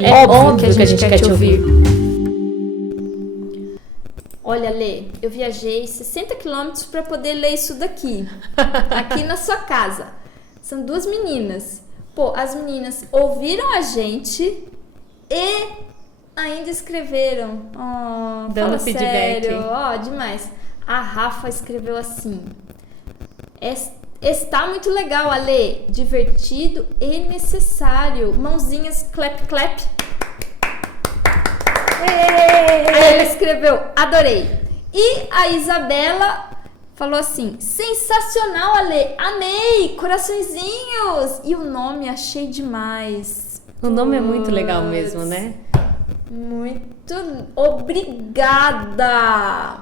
É óbvio que a gente quer te ouvir. Olha, Lê, eu viajei 60 quilômetros para poder ler isso daqui, aqui na sua casa. São 2 meninas. Pô, as meninas ouviram a gente e ainda escreveram. Oh, dando fala feedback. sério, demais. A Rafa escreveu assim: está muito legal, Ale, divertido e necessário. Mãozinhas, clap, clap. Aí ela escreveu, adorei. E a Isabela falou assim, sensacional, Ale, amei, coraçõezinhos. E o nome achei demais. O nome é muito legal mesmo, né? Muito obrigada.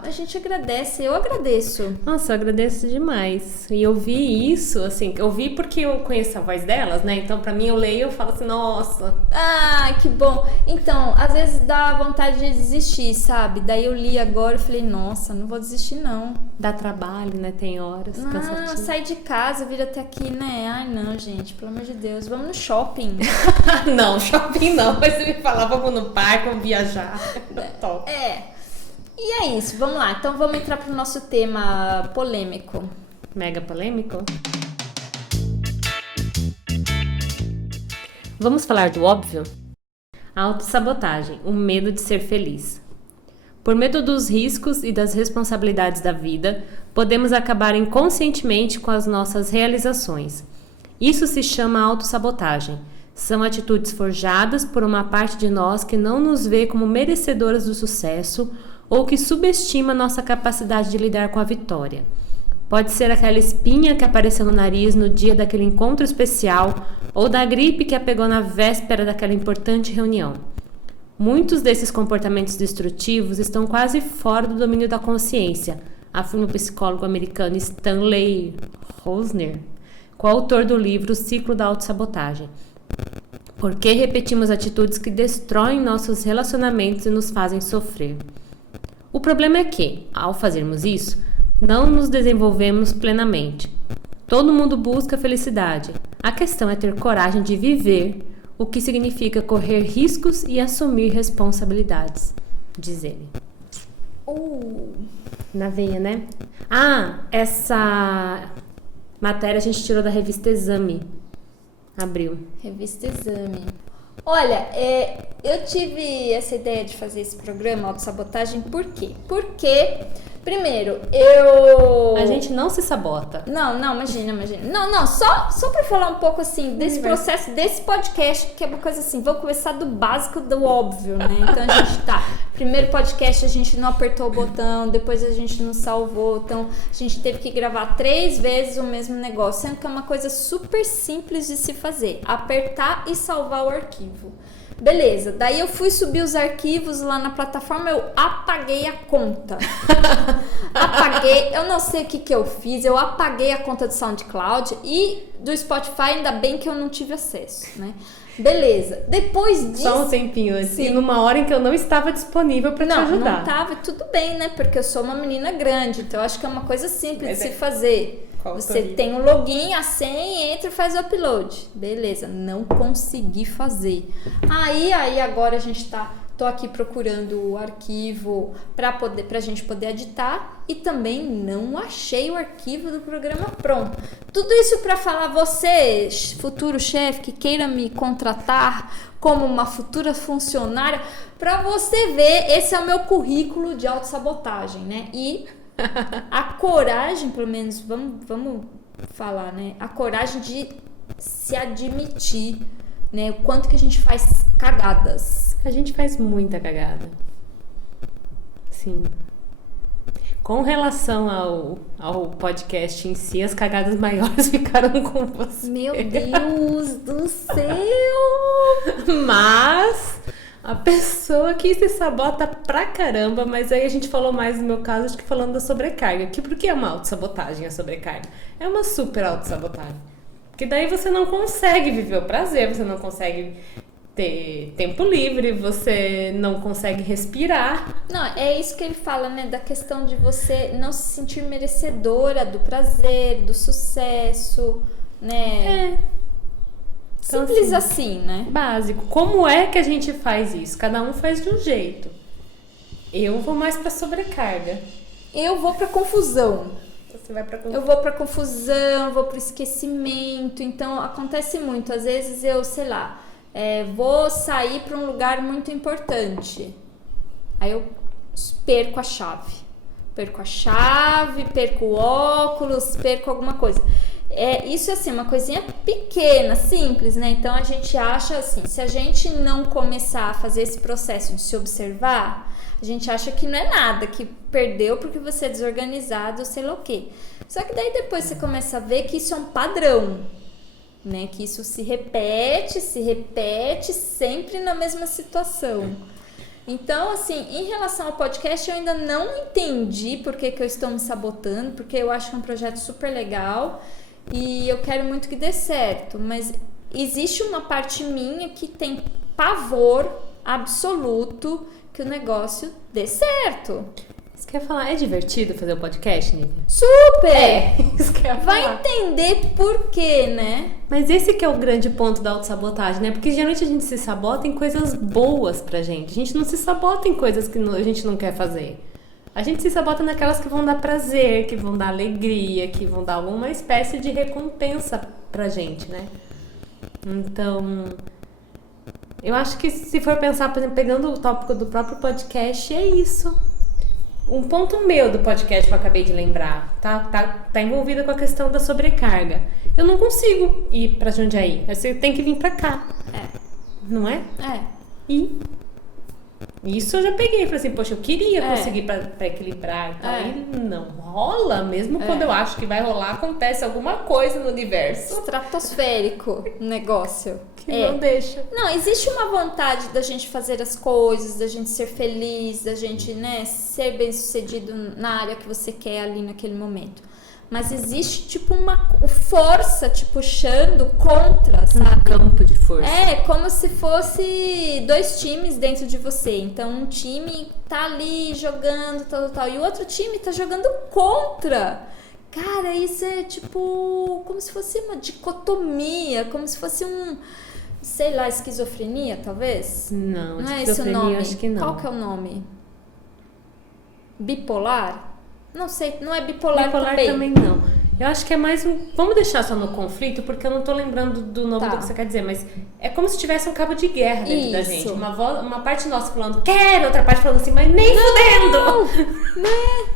A gente agradece, eu agradeço. Nossa, eu agradeço demais. E eu vi isso, assim, eu vi porque eu conheço a voz delas, né? Então, pra mim, eu leio e eu falo assim, nossa. Ah, que bom. Então, às vezes dá vontade de desistir, sabe? Daí eu li agora e falei, nossa, não vou desistir, não. Dá trabalho, né? Tem horas, cansativo. Sai de casa, vir até aqui, né? Ai, não, gente, pelo amor de Deus. Vamos no shopping. Não, shopping não. Mas você me fala, vamos no parque, vamos viajar. Top. E é isso, vamos lá. Então vamos entrar pro nosso tema polêmico. Mega polêmico? Vamos falar do óbvio? A autossabotagem, o medo de ser feliz. Por medo dos riscos e das responsabilidades da vida, podemos acabar inconscientemente com as nossas realizações. Isso se chama autossabotagem. São atitudes forjadas por uma parte de nós que não nos vê como merecedoras do sucesso ou que subestima nossa capacidade de lidar com a vitória. Pode ser aquela espinha que apareceu no nariz no dia daquele encontro especial ou da gripe que a pegou na véspera daquela importante reunião. Muitos desses comportamentos destrutivos estão quase fora do domínio da consciência, afirma o psicólogo americano Stanley Rosner, coautor do livro O Ciclo da Autossabotagem. Por que repetimos atitudes que destroem nossos relacionamentos e nos fazem sofrer? O problema é que, ao fazermos isso, não nos desenvolvemos plenamente. Todo mundo busca felicidade. A questão é ter coragem de viver, o que significa correr riscos e assumir responsabilidades, diz ele. Na veia, né? Essa matéria a gente tirou da revista Exame. Abril. Revista Exame. Olha, eu tive essa ideia de fazer esse programa Autossabotagem, por quê? Porque, primeiro, A gente não se sabota. Não, imagina. Não, só pra falar um pouco, assim, desse processo, desse podcast, que é uma coisa assim, vamos começar do básico, do óbvio, né? Então, a gente primeiro podcast a gente não apertou o botão, depois a gente não salvou, então a gente teve que gravar 3 vezes o mesmo negócio, sendo que é uma coisa super simples de se fazer, apertar e salvar o arquivo. Beleza, daí eu fui subir os arquivos lá na plataforma, eu apaguei a conta. Eu não sei o que eu fiz, eu apaguei a conta do SoundCloud e do Spotify, ainda bem que eu não tive acesso, né? Beleza, depois disso... Só um tempinho antes, e numa hora em que eu não estava disponível para te ajudar. Não estava, tudo bem, né? Porque eu sou uma menina grande, então eu acho que é uma coisa simples de se fazer. Você tem um login, a senha, entra e faz o upload. Beleza, não consegui fazer. Aí agora a gente tô aqui procurando o arquivo pra gente poder editar e também não achei o arquivo do programa pronto. Tudo isso para falar, você, futuro chefe que queira me contratar como uma futura funcionária, para você ver, esse é o meu currículo de autossabotagem, né? E a coragem, pelo menos, vamos falar, né? A coragem de se admitir, né? O quanto que a gente faz cagadas. A gente faz muita cagada. Sim. Com relação ao podcast em si, as cagadas maiores ficaram com você. Meu Deus do céu! Mas a pessoa que se sabota pra caramba, mas aí a gente falou mais no meu caso, acho que falando da sobrecarga. Por que é uma autossabotagem a sobrecarga? É uma super autossabotagem. Porque daí você não consegue viver o prazer, você não consegue ter tempo livre, você não consegue respirar. Não, é isso que ele fala, né? Da questão de você não se sentir merecedora do prazer, do sucesso, né? Então, simples assim, né? Básico. Como é que a gente faz isso? Cada um faz de um jeito. Eu vou mais pra sobrecarga. Eu vou pra confusão. Você vai pra confusão. Eu vou pra confusão, vou pro esquecimento. Então, acontece muito. Às vezes eu, sei lá, vou sair pra um lugar muito importante. Aí eu perco a chave. Perco o óculos, perco alguma coisa. Isso assim, uma coisinha pequena, simples, né? Então a gente acha assim, se a gente não começar a fazer esse processo de se observar, a gente acha que não é nada, que perdeu porque você é desorganizado, sei lá o quê. Só que daí depois você começa a ver que isso é um padrão, né? Que isso se repete sempre na mesma situação. Então, assim, em relação ao podcast, eu ainda não entendi por que eu estou me sabotando, porque eu acho que é um projeto super legal e eu quero muito que dê certo, mas existe uma parte minha que tem pavor absoluto que o negócio dê certo. Isso que eu ia falar, é divertido fazer o podcast, Nívia? Super! Isso que eu ia falar. Vai entender por quê, né? Mas esse que é o grande ponto da autossabotagem, né? Porque geralmente a gente se sabota em coisas boas pra gente. A gente não se sabota em coisas que a gente não quer fazer. A gente se sabota naquelas que vão dar prazer, que vão dar alegria, que vão dar alguma espécie de recompensa pra gente, né? Então, eu acho que se for pensar, por exemplo, pegando o tópico do próprio podcast, é isso. Um ponto meu do podcast que eu acabei de lembrar, tá envolvida com a questão da sobrecarga. Eu não consigo ir pra Jundiaí. Você tem que vir pra cá. Não é? E isso eu já peguei. Falei assim, poxa, eu queria conseguir pra equilibrar e tal. E não rola, mesmo quando eu acho que vai rolar, acontece alguma coisa no universo. Estratosférico o negócio. Que não deixa. Não, existe uma vontade da gente fazer as coisas, da gente ser feliz, da gente, né, ser bem sucedido na área que você quer ali naquele momento. Mas existe tipo uma força te puxando contra, sabe? Um campo de força. Como se fosse dois times dentro de você. Então um time tá ali jogando, tal, e o outro time tá jogando contra. Cara, isso é tipo como se fosse uma dicotomia, como se fosse sei lá, esquizofrenia, talvez? Não é esse o nome? Acho que não. Qual que é o nome? Bipolar? Não sei, não é bipolar também não. Eu acho que é mais vamos deixar só no conflito, porque eu não tô lembrando do nome do que você quer dizer, mas é como se tivesse um cabo de guerra dentro da gente. Uma parte nossa falando, quero, outra parte falando assim, mas nem fudendo! Né?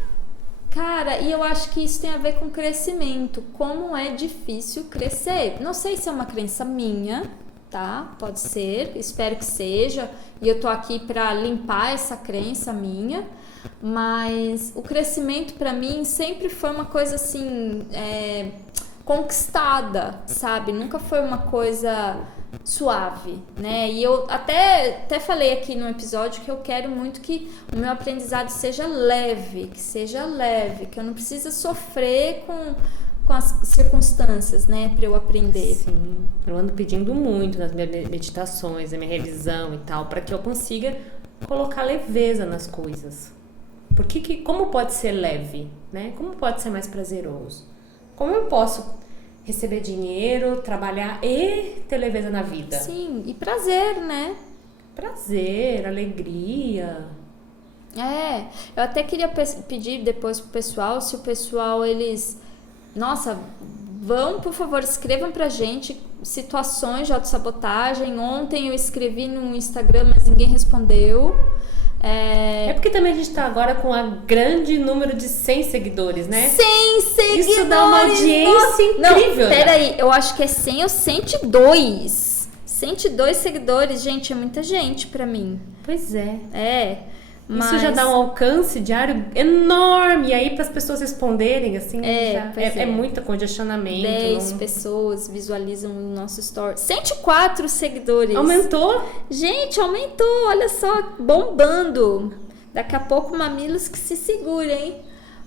Cara, e eu acho que isso tem a ver com crescimento. Como é difícil crescer. Não sei se é uma crença minha, tá? Pode ser, espero que seja. E eu tô aqui pra limpar essa crença minha. Mas o crescimento pra mim sempre foi uma coisa assim, conquistada, sabe? Nunca foi uma coisa suave, né? E eu até falei aqui no episódio que eu quero muito que o meu aprendizado seja leve, que eu não precise sofrer com as circunstâncias, né, pra eu aprender. Sim, eu ando pedindo muito nas minhas meditações, na minha revisão e tal, pra que eu consiga colocar leveza nas coisas. Porque como pode ser leve, né? Como pode ser mais prazeroso? Como eu posso receber dinheiro, trabalhar e ter leveza na vida? Sim, e prazer, né? Prazer, alegria. Eu até queria pedir depois pro pessoal, se o pessoal, por favor, escrevam pra gente situações de autossabotagem. Ontem eu escrevi no Instagram, mas ninguém respondeu. É porque também a gente tá agora com um grande número de 100 seguidores, né? 100 seguidores! Isso dá uma audiência incrível. Não, peraí, eu acho que é 100 ou 102. 102 seguidores, gente, é muita gente pra mim. Pois é. Mas... Isso já dá um alcance diário enorme. E aí, para as pessoas responderem, assim, é muito congestionamento. 10 pessoas visualizam o nosso story. 104 seguidores. Aumentou? Gente, aumentou. Olha só, bombando. Daqui a pouco, mamilos que se segurem.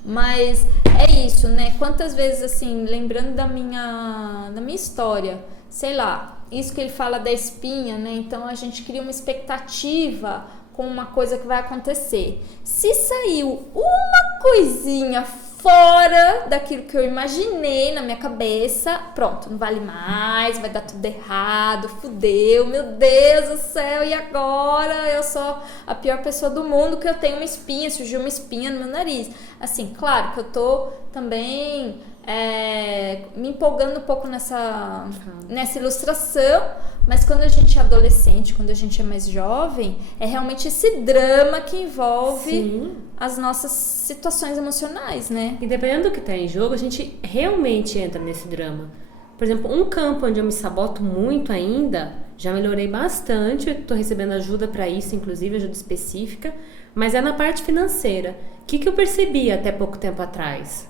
Mas é isso, né? Quantas vezes, assim, lembrando da minha história, sei lá, isso que ele fala da espinha, né? Então, a gente cria uma expectativa com uma coisa que vai acontecer. Se saiu uma coisinha fora daquilo que eu imaginei na minha cabeça. Pronto, não vale mais, vai dar tudo errado, fudeu, meu Deus do céu, e agora? Eu sou a pior pessoa do mundo, que eu tenho uma espinha, surgiu uma espinha no meu nariz. Assim, claro que eu tô também me empolgando um pouco nessa ilustração, mas quando a gente é adolescente, quando a gente é mais jovem, é realmente esse drama que envolve as nossas situações emocionais, né? E dependendo do que tá em jogo, a gente realmente entra nesse drama. Por exemplo, um campo onde eu me saboto muito ainda, já melhorei bastante, estou recebendo ajuda para isso, inclusive ajuda específica, mas é na parte financeira. O que eu percebi até pouco tempo atrás?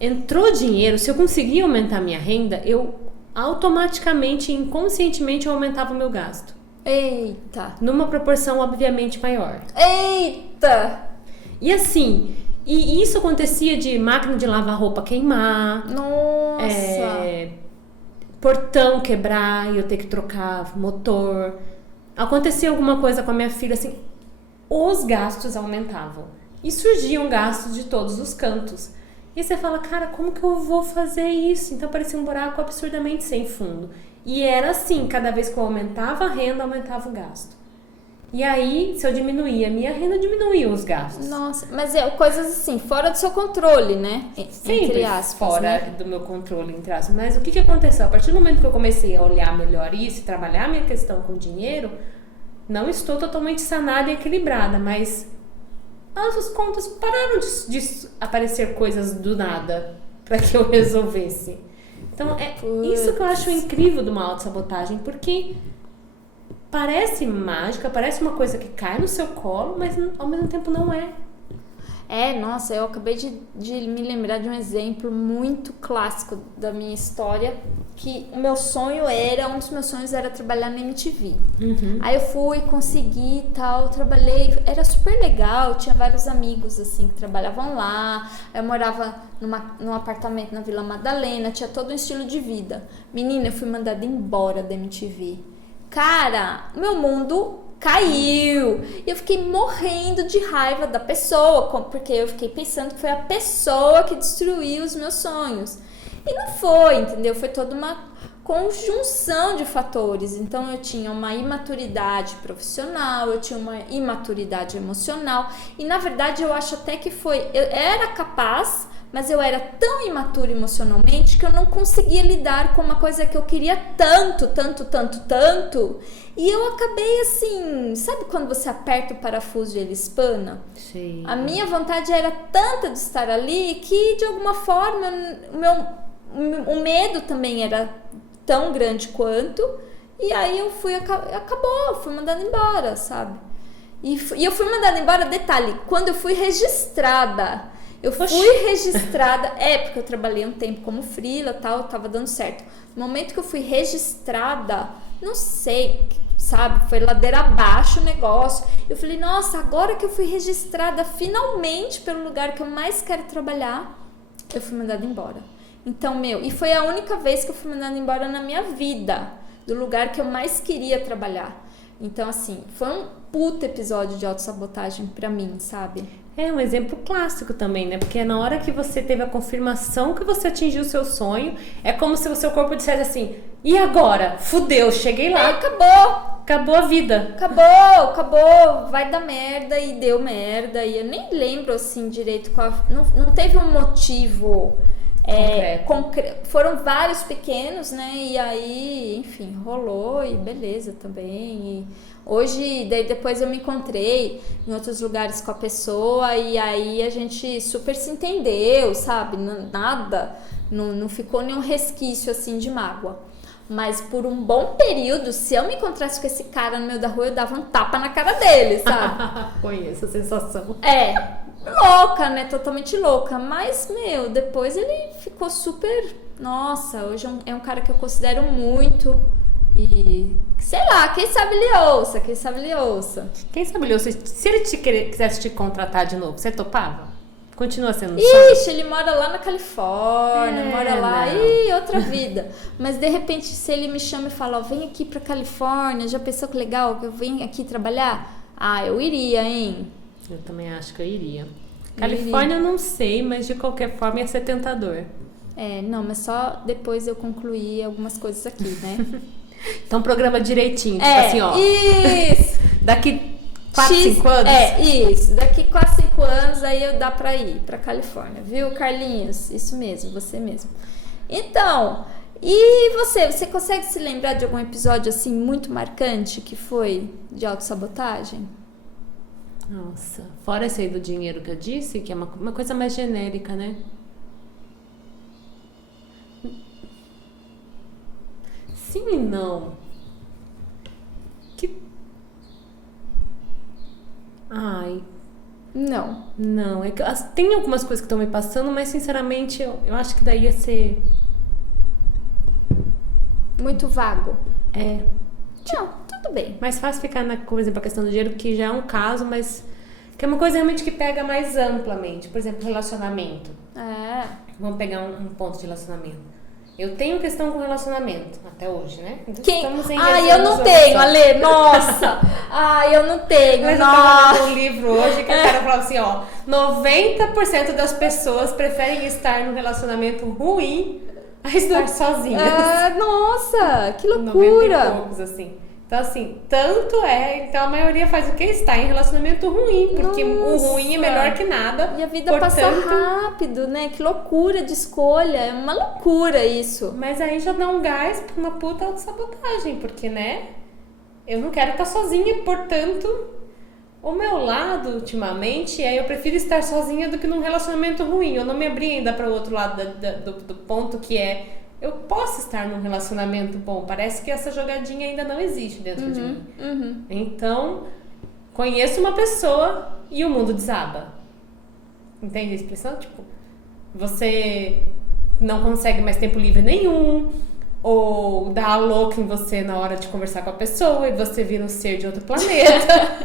Entrou dinheiro, se eu conseguir aumentar minha renda, eu automaticamente, inconscientemente, eu aumentava o meu gasto. Eita! Numa proporção, obviamente, maior. Eita! E assim, e isso acontecia de máquina de lavar roupa queimar. Nossa! Portão quebrar e eu ter que trocar motor. Acontecia alguma coisa com a minha filha, assim, os gastos aumentavam. E surgiam gastos de todos os cantos. E você fala, cara, como que eu vou fazer isso? Então parecia um buraco absurdamente sem fundo. E era assim, cada vez que eu aumentava a renda, aumentava o gasto. E aí, se eu diminuía a minha renda, diminuíam os gastos. Nossa, mas coisas assim, fora do seu controle, né? Sempre entre aspas, fora né? do meu controle, entre aspas. Mas o que aconteceu? A partir do momento que eu comecei a olhar melhor isso e trabalhar a minha questão com dinheiro, não estou totalmente sanada e equilibrada, mas as contas pararam de aparecer coisas do nada para que eu resolvesse. Então, é isso que eu acho incrível de uma autossabotagem, porque parece mágica, parece uma coisa que cai no seu colo, mas ao mesmo tempo não é. Nossa, eu acabei de me lembrar de um exemplo muito clássico da minha história, que um dos meus sonhos era trabalhar na MTV. Aí eu fui, consegui e tal, trabalhei, era super legal, tinha vários amigos assim que trabalhavam lá, eu morava num apartamento na Vila Madalena, tinha todo um estilo de vida. Menina, eu fui mandada embora da MTV. Cara, meu mundo caiu. E eu fiquei morrendo de raiva da pessoa, porque eu fiquei pensando que foi a pessoa que destruiu os meus sonhos. E não foi, entendeu? Foi toda uma conjunção de fatores. Então eu tinha uma imaturidade profissional, eu tinha uma imaturidade emocional. E na verdade eu acho até que eu era capaz, mas eu era tão imatura emocionalmente que eu não conseguia lidar com uma coisa que eu queria tanto. E eu acabei assim, sabe quando você aperta o parafuso e ele espana? Sim. A minha vontade era tanta de estar ali que de alguma forma o medo também era tão grande quanto. E aí eu fui mandada embora, sabe? E eu fui mandada embora, detalhe, quando eu fui registrada. Porque eu trabalhei um tempo como freela, tal, tava dando certo. No momento que eu fui registrada, não sei, sabe, foi ladeira abaixo o negócio. Eu falei, nossa, agora que eu fui registrada finalmente pelo lugar que eu mais quero trabalhar, eu fui mandada embora. Então, e foi a única vez que eu fui mandada embora na minha vida, do lugar que eu mais queria trabalhar. Então, assim, foi um puta episódio de autossabotagem pra mim, sabe? É um exemplo clássico também, né? Porque na hora que você teve a confirmação que você atingiu o seu sonho, é como se o seu corpo dissesse assim, e agora? Fudeu, cheguei lá. Acabou a vida. Acabou, vai dar merda, e deu merda. E eu nem lembro, assim, direito qual... Não teve um motivo concreto. Foram vários pequenos, né? E aí, enfim, rolou e beleza também. E hoje, depois eu me encontrei em outros lugares com a pessoa e aí a gente super se entendeu, sabe? Não ficou nenhum resquício, assim, de mágoa. Mas por um bom período, se eu me encontrasse com esse cara no meio da rua, eu dava um tapa na cara dele, sabe? Conheço a sensação. Louca, né? Totalmente louca. Mas, depois ele ficou super... Nossa, hoje é um cara que eu considero muito. E, sei lá, quem sabe ele ouça. Quem sabe ele ouça. Se ele quisesse te contratar de novo, você topava? Continua sendo Ixi, ele mora lá na Califórnia, mora lá, outra vida. Mas de repente, se ele me chama e fala, vem aqui pra Califórnia, já pensou que legal que eu venho aqui trabalhar? Eu iria, hein? Eu também acho que eu iria. Califórnia eu não sei, mas de qualquer forma ia ser tentador. Não, mas só depois eu concluí algumas coisas aqui, né? Então programa direitinho, tipo assim, ó. Isso! Daqui 4, 5 anos? Isso. Daqui 4, 5 anos aí dá pra ir pra Califórnia, viu, Carlinhos? Isso mesmo, você mesmo. Então, e você consegue se lembrar de algum episódio assim muito marcante que foi de autossabotagem? Nossa, fora esse aí do dinheiro que eu disse, que é uma coisa mais genérica, né? Sim e não. Ai. Não, é que tem algumas coisas que estão me passando, mas sinceramente eu acho que daí ia ser muito vago. Tipo, não, tudo bem. Mais fácil ficar por exemplo, a questão do dinheiro, que já é um caso, mas que é uma coisa realmente que pega mais amplamente. Por exemplo, relacionamento. Vamos pegar um ponto de relacionamento. Eu tenho questão com relacionamento, até hoje, né? Estamos em eu não tenho, Ale, nossa! Eu não tenho, mas nossa! Eu tava lendo um livro hoje que o cara falava assim, ó, 90% das pessoas preferem estar num relacionamento ruim a estar sozinhas. Nossa, que loucura! 90 e poucos, assim. Então, assim, então a maioria faz o quê? Está em relacionamento ruim, porque o ruim é melhor que nada. E a vida passa rápido, né? Que loucura de escolha, é uma loucura isso. Mas aí já dá um gás pra uma puta autossabotagem, porque, né? Eu não quero estar sozinha, portanto, o meu lado, ultimamente, eu prefiro estar sozinha do que num relacionamento ruim. Eu não me abri ainda para o outro lado do ponto que eu posso estar num relacionamento bom. Parece que essa jogadinha ainda não existe dentro de mim. Então, conheço uma pessoa e o mundo desaba. Entende a expressão? Tipo, você não consegue mais tempo livre nenhum, ou dá a louca em você na hora de conversar com a pessoa e você vira um ser de outro planeta.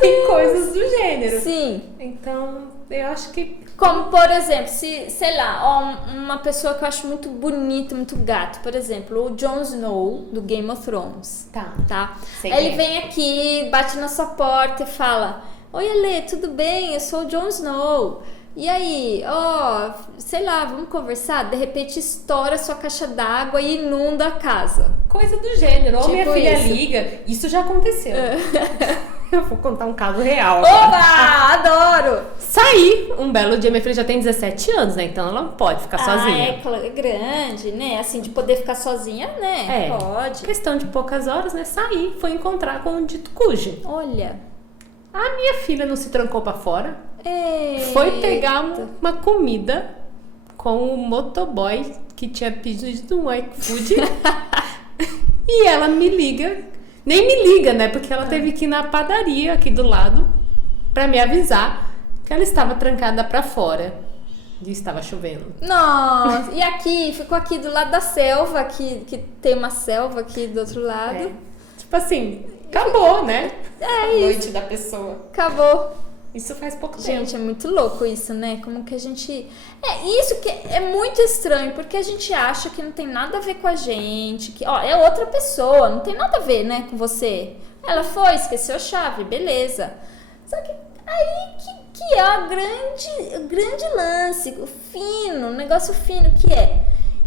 E coisas do gênero. Sim. Então, eu acho que... Como, por exemplo, sei lá, uma pessoa que eu acho muito bonita, muito gato. Por exemplo, o Jon Snow, do Game of Thrones. Tá? Ele vem aqui, bate na sua porta e fala: oi, Ale, tudo bem? Eu sou o Jon Snow. E aí, sei lá, vamos conversar? De repente estoura sua caixa d'água e inunda a casa. Coisa do gênero. Ou minha filha isso. liga. Isso já aconteceu. Eu vou contar um caso real. Oba! Adoro! Saí um belo dia, minha filha já tem 17 anos, né? Então ela não pode ficar sozinha. É grande, né? Assim, de poder ficar sozinha, né? Pode. Questão de poucas horas, né? Saí, foi encontrar com o dito cujo. Olha. A minha filha não se trancou pra fora. Eita. Foi pegar uma comida com o motoboy que tinha pedido um iFood. E ela me liga. Nem me liga, né? Porque ela teve que ir na padaria aqui do lado pra me avisar que ela estava trancada pra fora e estava chovendo. Nossa, e aqui, ficou aqui do lado da selva, que tem uma selva aqui do outro lado. Tipo assim, acabou, né? A isso. Noite da pessoa. Acabou. Isso faz pouco tempo. Gente, é muito louco isso, né? Como que a gente... Isso que é muito estranho, porque a gente acha que não tem nada a ver com a gente, que, é outra pessoa, não tem nada a ver, né, com você. Ela foi, esqueceu a chave, beleza. Só que aí que é o grande lance, o negócio fino, que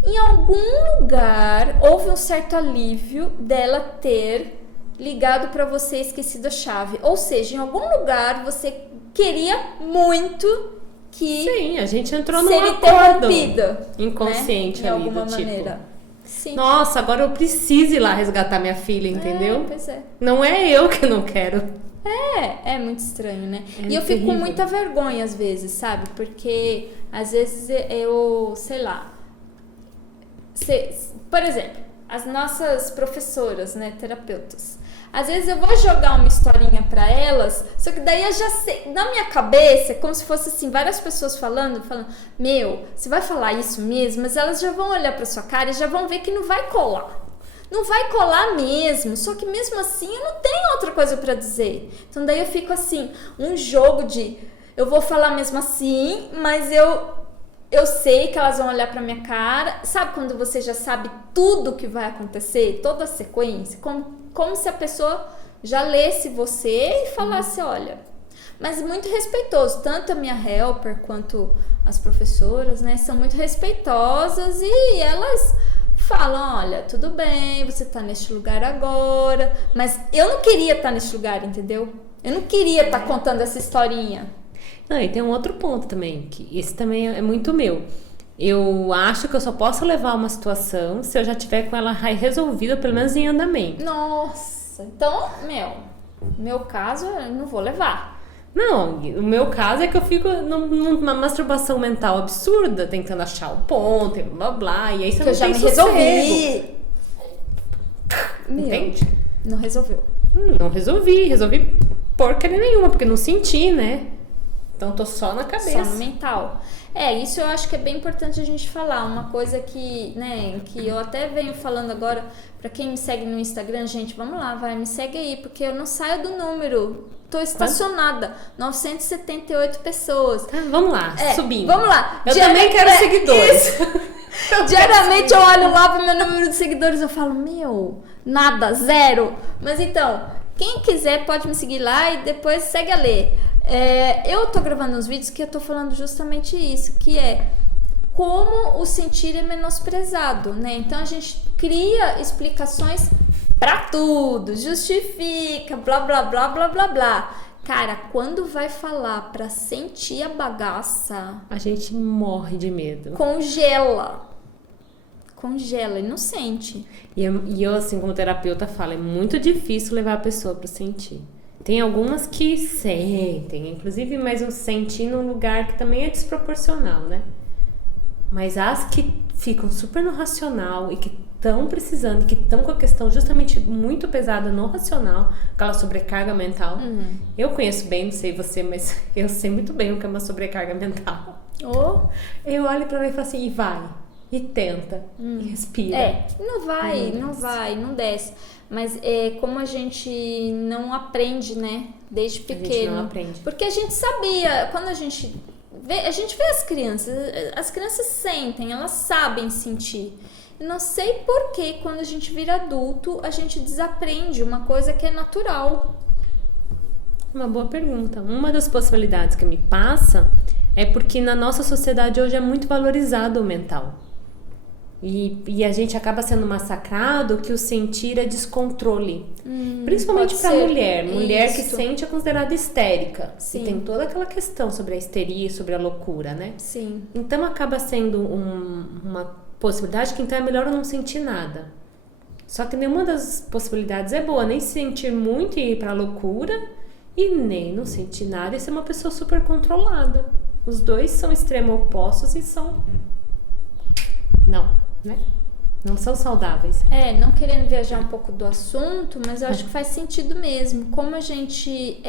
em algum lugar houve um certo alívio dela ter ligado pra você e esquecido a chave. Ou seja, em algum lugar você queria muito que... Sim, a gente entrou num acordo inconsciente, né? De ali, alguma do maneira. Tipo, sim. Nossa, agora eu preciso ir lá resgatar minha filha, entendeu? Pois é. Não é eu que não quero. É muito estranho, né? E eu fico com muita vergonha às vezes, sabe? Porque às vezes eu, sei lá... Por exemplo, as nossas professoras, né, terapeutas... Às vezes eu vou jogar uma historinha pra elas, só que daí eu já sei, na minha cabeça, como se fosse assim, várias pessoas falando, meu, você vai falar isso mesmo? Mas elas já vão olhar pra sua cara e já vão ver que não vai colar. Não vai colar mesmo, só que mesmo assim eu não tenho outra coisa pra dizer. Então daí eu fico assim, um jogo de, eu vou falar mesmo assim, mas eu sei que elas vão olhar pra minha cara. Sabe quando você já sabe tudo que vai acontecer, toda a sequência? Como se a pessoa já lesse você e falasse, olha... Mas muito respeitoso, tanto a minha helper quanto as professoras, né, são muito respeitosas e elas falam, olha, tudo bem, você tá neste lugar agora, mas eu não queria estar neste lugar, entendeu? Eu não queria estar contando essa historinha. Não, e tem um outro ponto também, que esse também é muito meu. Eu acho que eu só posso levar uma situação se eu já tiver com ela resolvida, pelo menos em andamento. Nossa, então, meu caso, eu não vou levar. Não, o meu caso é que eu fico numa masturbação mental absurda, tentando achar o ponto, e blá blá, e aí você que não eu já tem me sossego. Resolvi. Entende? Não resolveu. Não resolvi porcaria nenhuma, porque não senti, né? Então tô só na cabeça. Só no mental. Isso eu acho que é bem importante a gente falar. Uma coisa que, né, que eu até venho falando agora, pra quem me segue no Instagram, gente, vamos lá, me segue aí, porque eu não saio do número. Tô estacionada. 978 pessoas. Vamos lá, subindo. Vamos lá. Eu também quero seguidores. Diariamente eu olho lá pro meu número de seguidores e eu falo, nada, 0. Mas então, quem quiser pode me seguir lá e depois segue a Lê. Eu tô gravando uns vídeos que eu tô falando justamente isso, que é como o sentir é menosprezado, né? Então a gente cria explicações pra tudo, justifica, blá, blá, blá, blá, blá, blá. Cara, quando vai falar pra sentir a bagaça... A gente morre de medo. Congela e não sente. E eu, assim, como terapeuta, falo, é muito difícil levar a pessoa pra sentir. Tem algumas que sentem, inclusive, mas eu senti num lugar que também é desproporcional, né? Mas as que ficam super no racional e que estão precisando, que estão com a questão justamente muito pesada no racional, aquela sobrecarga mental. Eu conheço bem, não sei você, mas eu sei muito bem o que é uma sobrecarga mental. Eu olho pra ela e falo assim, e vai, e tenta, e respira. Não desce. Mas como a gente não aprende, né? Desde pequeno. A gente não aprende. Porque a gente sabia, quando a gente vê as crianças sentem, elas sabem sentir. Eu não sei por que quando a gente vira adulto, a gente desaprende uma coisa que é natural. Uma boa pergunta. Uma das possibilidades que me passa é porque na nossa sociedade hoje é muito valorizado o mental. E a gente acaba sendo massacrado que o sentir é descontrole. Principalmente para mulher. Mulher que sente é considerada histérica. Sim. E tem toda aquela questão sobre a histeria e sobre a loucura, né? Sim. Então acaba sendo uma possibilidade que então é melhor eu não sentir nada. Só que nenhuma das possibilidades é boa. Nem sentir muito e ir pra loucura e nem não sentir nada e ser uma pessoa super controlada. Os dois são extremos opostos e são... né? Não são saudáveis. Não querendo viajar um pouco do assunto, mas eu acho que faz sentido mesmo. Como a gente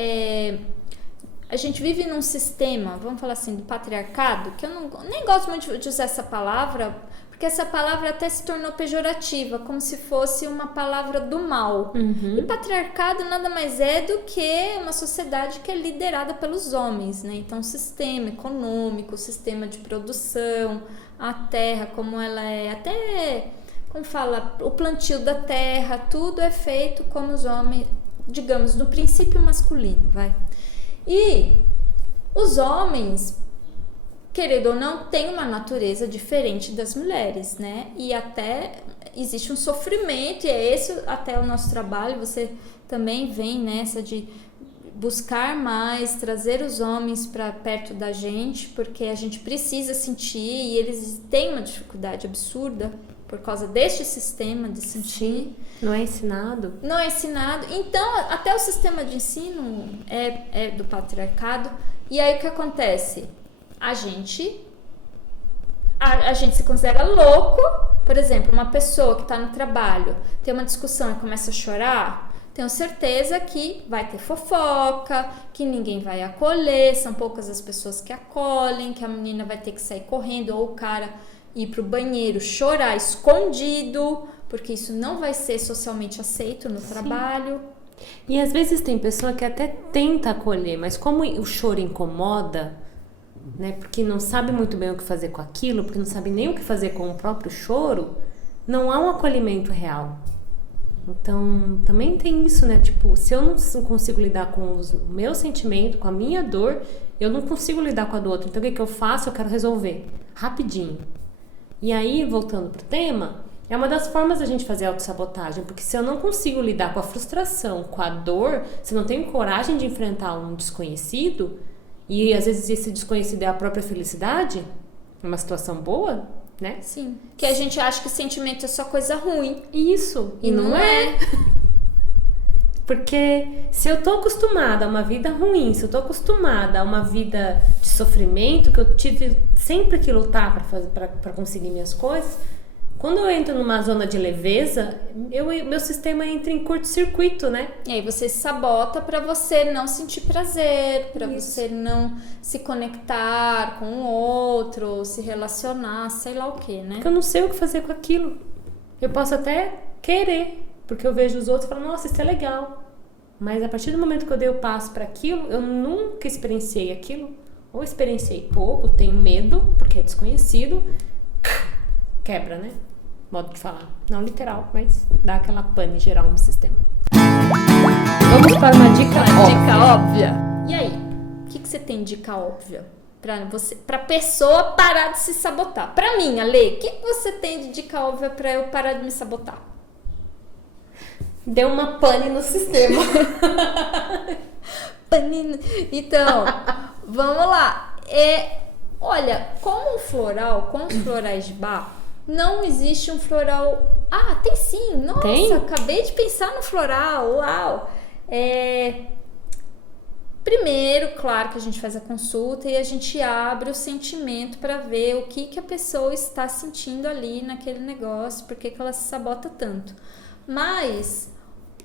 vive num sistema, vamos falar assim, do patriarcado, que eu nem gosto muito de usar essa palavra, porque essa palavra até se tornou pejorativa, como se fosse uma palavra do mal. E patriarcado nada mais é do que uma sociedade que é liderada pelos homens, né? Então, o sistema econômico, o sistema de produção, a terra, como ela é, até, como fala, o plantio da terra, tudo é feito como os homens, digamos, no princípio masculino, vai. E os homens, querendo ou não, têm uma natureza diferente das mulheres, né? E até existe um sofrimento, e é esse até o nosso trabalho, você também vem nessa de buscar mais, trazer os homens para perto da gente, porque a gente precisa sentir e eles têm uma dificuldade absurda por causa deste sistema de sentir. Não é ensinado? Não é ensinado. Então, até o sistema de ensino é do patriarcado. E aí o que acontece? A gente se considera louco. Por exemplo, uma pessoa que está no trabalho, tem uma discussão e começa a chorar, tenho certeza que vai ter fofoca, que ninguém vai acolher, são poucas as pessoas que acolhem, que a menina vai ter que sair correndo ou o cara ir pro banheiro chorar escondido, porque isso não vai ser socialmente aceito no trabalho. E às vezes tem pessoa que até tenta acolher, mas como o choro incomoda, né, porque não sabe muito bem o que fazer com aquilo, porque não sabe nem o que fazer com o próprio choro, não há um acolhimento real. Então, também tem isso, né? Tipo, se eu não consigo lidar com o meu sentimento, com a minha dor, eu não consigo lidar com a do outro. Então, o que eu faço? Eu quero resolver rapidinho. E aí, voltando pro tema, é uma das formas da gente fazer autossabotagem, porque se eu não consigo lidar com a frustração, com a dor, se eu não tenho coragem de enfrentar um desconhecido, e às vezes esse desconhecido é a própria felicidade, uma situação boa, né? Sim. Que a gente acha que sentimento é só coisa ruim. Isso. E não é. Porque se eu tô acostumada a uma vida ruim, se eu tô acostumada a uma vida de sofrimento, que eu tive sempre que lutar para conseguir minhas coisas, quando eu entro numa zona de leveza, meu sistema entra em curto-circuito, né? E aí você se sabota para você não sentir prazer, para você não se conectar com o outro, se relacionar, sei lá o que, né? Porque eu não sei o que fazer com aquilo. Eu posso até querer, porque eu vejo os outros e falo, nossa, isso é legal. Mas a partir do momento que eu dei o passo para aquilo, eu nunca experienciei aquilo. Ou experienciei pouco, tenho medo, porque é desconhecido. Quebra, né? Modo de falar. Não literal, mas dá aquela pane geral no sistema. Vamos para uma dica óbvia. E aí? O que você tem de dica óbvia? Pra pessoa parar de se sabotar. Pra mim, Ale, o que você tem de dica óbvia pra eu parar de me sabotar? Deu uma pane no sistema. Então, vamos lá. Olha, com os florais de bar, não existe um floral... Ah, tem sim. Nossa, tem? Acabei de pensar no floral. Uau. Primeiro, claro que a gente faz a consulta e a gente abre o sentimento para ver o que a pessoa está sentindo ali naquele negócio, por que ela se sabota tanto. Mas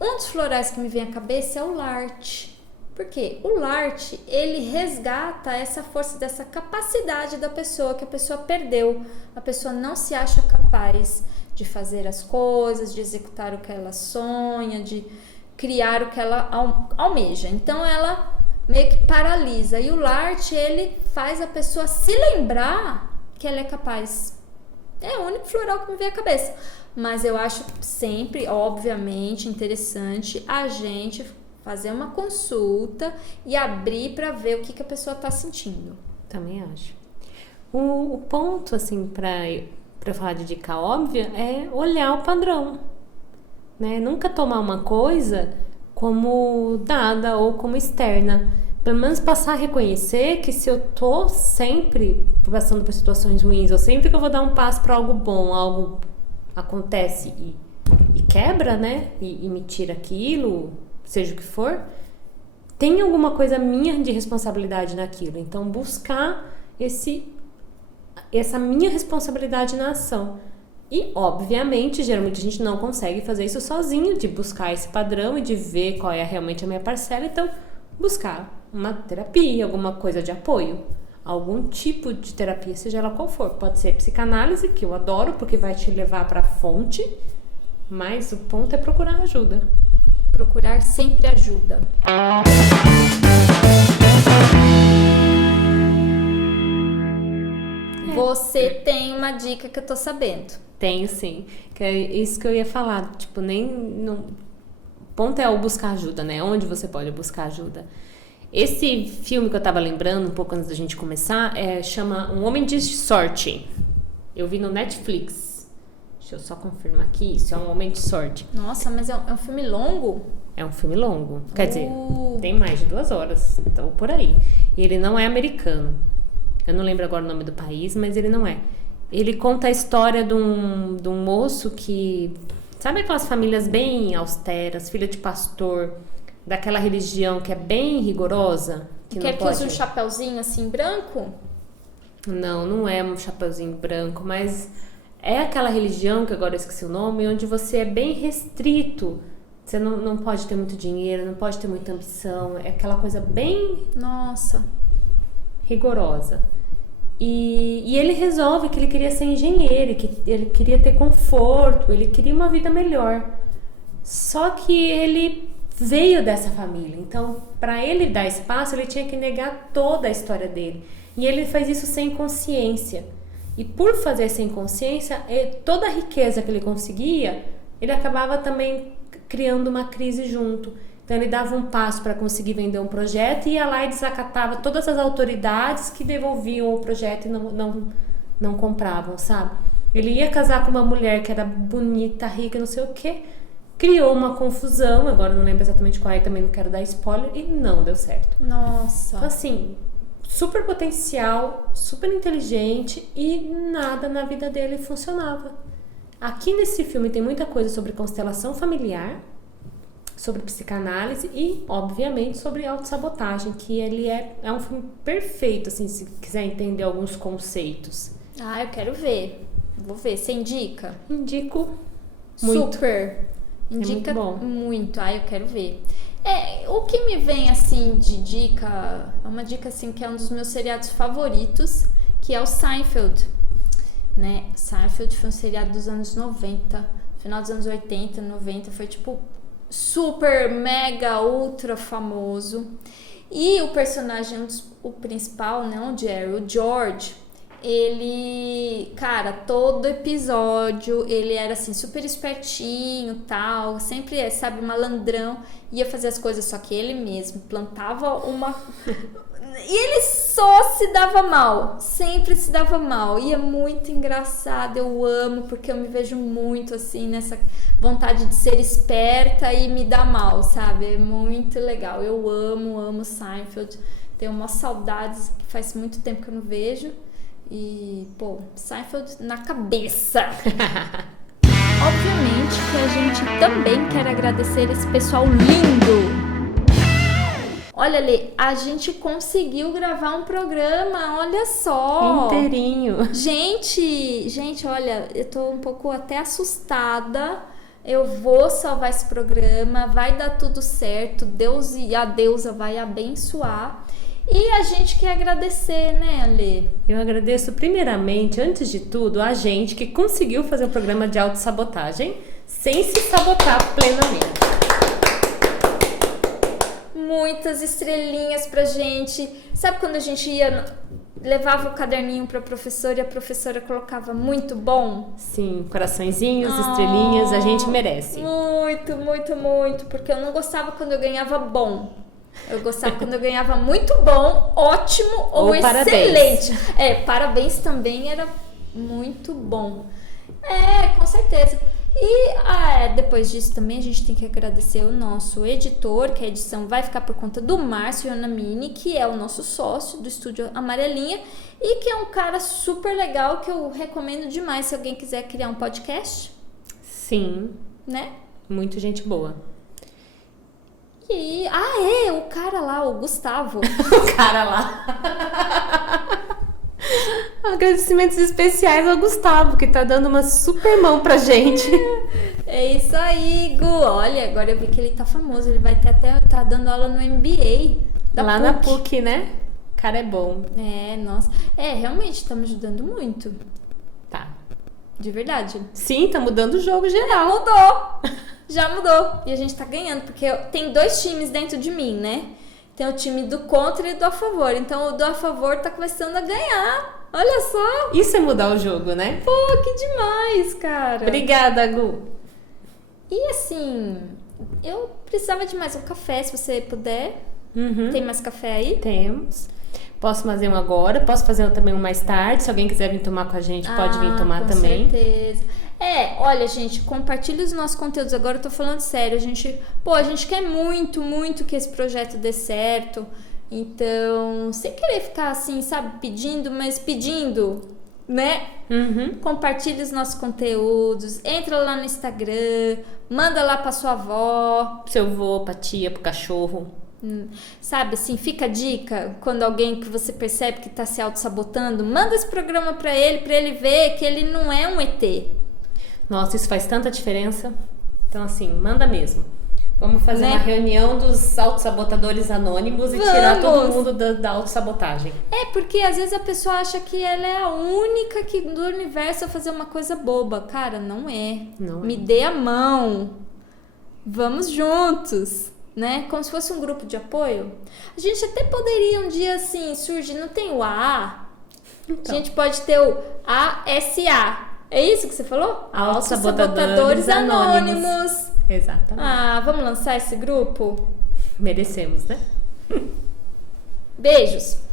um dos florais que me vem à cabeça é o Larte. Por quê? O Larte, ele resgata essa força, dessa capacidade da pessoa, que a pessoa perdeu. A pessoa não se acha capaz de fazer as coisas, de executar o que ela sonha, de criar o que ela almeja. Então, ela meio que paralisa. E o Larte, ele faz a pessoa se lembrar que ela é capaz. É o único floral que me vem à cabeça. Mas eu acho sempre, obviamente, interessante a gente fazer uma consulta e abrir para ver o que a pessoa está sentindo. Também acho. O ponto, assim, para falar de dica óbvia, é olhar o padrão, né? Nunca tomar uma coisa como dada ou como externa. Pelo menos passar a reconhecer que se eu tô sempre passando por situações ruins, ou sempre que eu vou dar um passo para algo bom, algo acontece e quebra, né? E me tira aquilo, seja o que for, tem alguma coisa minha de responsabilidade naquilo. Então, buscar essa minha responsabilidade na ação. E, obviamente, geralmente a gente não consegue fazer isso sozinho, de buscar esse padrão e de ver qual é realmente a minha parcela. Então, buscar uma terapia, alguma coisa de apoio. Algum tipo de terapia, seja ela qual for. Pode ser psicanálise, que eu adoro, porque vai te levar para a fonte. Mas o ponto é procurar ajuda. Procurar sempre ajuda. Você tem uma dica que eu tô sabendo. Tenho sim, que é isso que eu ia falar. Tipo, o ponto é o buscar ajuda, né? Onde você pode buscar ajuda. Esse filme que eu tava lembrando um pouco antes da gente começar chama Um Homem de Sorte. Eu vi no Netflix. Deixa eu só confirmar aqui. Isso é Um Homem de Sorte. Nossa, mas é um filme longo? É um filme longo. Quer dizer, tem mais de 2 horas. Então, por aí. E ele não é americano. Eu não lembro agora o nome do país, mas ele não é. Ele conta a história de um moço que... Sabe aquelas famílias bem austeras, filha de pastor, daquela religião que é bem rigorosa? Que usa um chapeuzinho assim branco? Não é um chapeuzinho branco, mas é aquela religião, que agora eu esqueci o nome, onde você é bem restrito. Você não pode ter muito dinheiro, não pode ter muita ambição. É aquela coisa bem... Nossa... rigorosa. E ele resolve que ele queria ser engenheiro, que ele queria ter conforto, ele queria uma vida melhor. Só que ele veio dessa família. Então, para ele dar espaço, ele tinha que negar toda a história dele. E ele faz isso sem consciência. E por fazer sem consciência, toda a riqueza que ele conseguia, ele acabava também criando uma crise junto. Então ele dava um passo para conseguir vender um projeto e ia lá e desacatava todas as autoridades que devolviam o projeto e não compravam, sabe? Ele ia casar com uma mulher que era bonita, rica, não sei o quê. Criou uma confusão, agora não lembro exatamente qual é, também não quero dar spoiler, e não deu certo. Nossa. Então assim, super potencial, super inteligente e nada na vida dele funcionava. Aqui nesse filme tem muita coisa sobre constelação familiar, sobre psicanálise e, obviamente, sobre autossabotagem, que ele é um filme perfeito, assim, se quiser entender alguns conceitos. Eu quero ver. Vou ver. Você indica? Indico muito. Super. Indica é muito bom. Muito. Eu quero ver. O que me vem, assim, de dica, é uma dica, assim, que é um dos meus seriados favoritos, que é o Seinfeld, né? Seinfeld foi um seriado dos anos 90, final dos anos 80, 90, foi, tipo, super, mega, ultra famoso. E o personagem, o principal, né, o Jerry, o George, ele, cara, todo episódio ele era assim, super espertinho, tal, sempre, sabe, malandrão, ia fazer as coisas, só que ele mesmo plantava uma... E ele só se dava mal, sempre se dava mal, e é muito engraçado, eu amo, porque eu me vejo muito assim, nessa vontade de ser esperta e me dar mal, sabe, é muito legal, eu amo Seinfeld, tenho umas saudades que faz muito tempo que eu não vejo, e, pô, Seinfeld na cabeça. Obviamente que a gente também quer agradecer esse pessoal lindo. Olha, Lê, a gente conseguiu gravar um programa, olha só. Inteirinho. Gente, olha, eu tô um pouco até assustada. Eu vou salvar esse programa, vai dar tudo certo, Deus e a deusa vai abençoar. E a gente quer agradecer, né, Lê? Eu agradeço primeiramente, antes de tudo, a gente que conseguiu fazer um programa de autossabotagem sem se sabotar plenamente. Muitas estrelinhas pra gente. Sabe quando a gente levava o caderninho pra professora e a professora colocava muito bom? Sim, coraçõezinhos, estrelinhas, a gente merece. Muito, porque eu não gostava quando eu ganhava bom. Eu gostava quando eu ganhava muito bom, ótimo ou excelente. Parabéns. Parabéns também era muito bom. Com certeza. E depois disso também a gente tem que agradecer o nosso editor, que a edição vai ficar por conta do Márcio Anamini, que é o nosso sócio do Estúdio Amarelinha e que é um cara super legal que eu recomendo demais se alguém quiser criar um podcast. Sim. Né? Muito gente boa. E, o cara lá, o Gustavo. O cara lá. Agradecimentos especiais ao Gustavo, que tá dando uma super mão pra gente. É isso aí, Gu. Olha, agora eu vi que ele tá famoso. Ele vai até tá dando aula no MBA da lá PUC. Na PUC, né? O cara é bom. Nossa. Realmente, tá me ajudando muito. Tá. De verdade. Sim, tá mudando o jogo geral. Mudou. Já mudou. E a gente tá ganhando, porque tem 2 times dentro de mim, né? Tem o time do contra e do a favor. Então, o do a favor tá começando a ganhar. Olha só. Isso é mudar o jogo, né? Pô, que demais, cara. Obrigada, Gu. E assim, eu precisava de mais um café, se você puder. Uhum. Tem mais café aí? Temos. Posso fazer um agora, posso fazer também um mais tarde. Se alguém quiser vir tomar com a gente, pode vir tomar também. Com certeza. Olha, gente, compartilhe os nossos conteúdos. Agora eu tô falando sério. A gente quer muito que esse projeto dê certo. Então, sem querer ficar assim, sabe, pedindo, né? Uhum. Compartilhe os nossos conteúdos. Entra lá no Instagram. Manda lá pra sua avó. Pro seu avô, pra tia, pro cachorro. Sabe, assim, fica a dica, quando alguém que você percebe que tá se auto-sabotando, manda esse programa pra ele ver que ele não é um ET. Nossa, isso faz tanta diferença. Então, assim, manda mesmo. Vamos fazer uma reunião dos autossabotadores anônimos e tirar todo mundo da autossabotagem. Porque às vezes a pessoa acha que ela é a única do universo a fazer uma coisa boba. Cara, não é. Me dê a mão. Vamos juntos. Né? Como se fosse um grupo de apoio. A gente até poderia um dia assim surgir, não tem o AA? Então. A gente pode ter o ASA. É isso que você falou? Autossabotadores Anônimos. Exatamente. Ah, vamos lançar esse grupo? Merecemos, né? Beijos!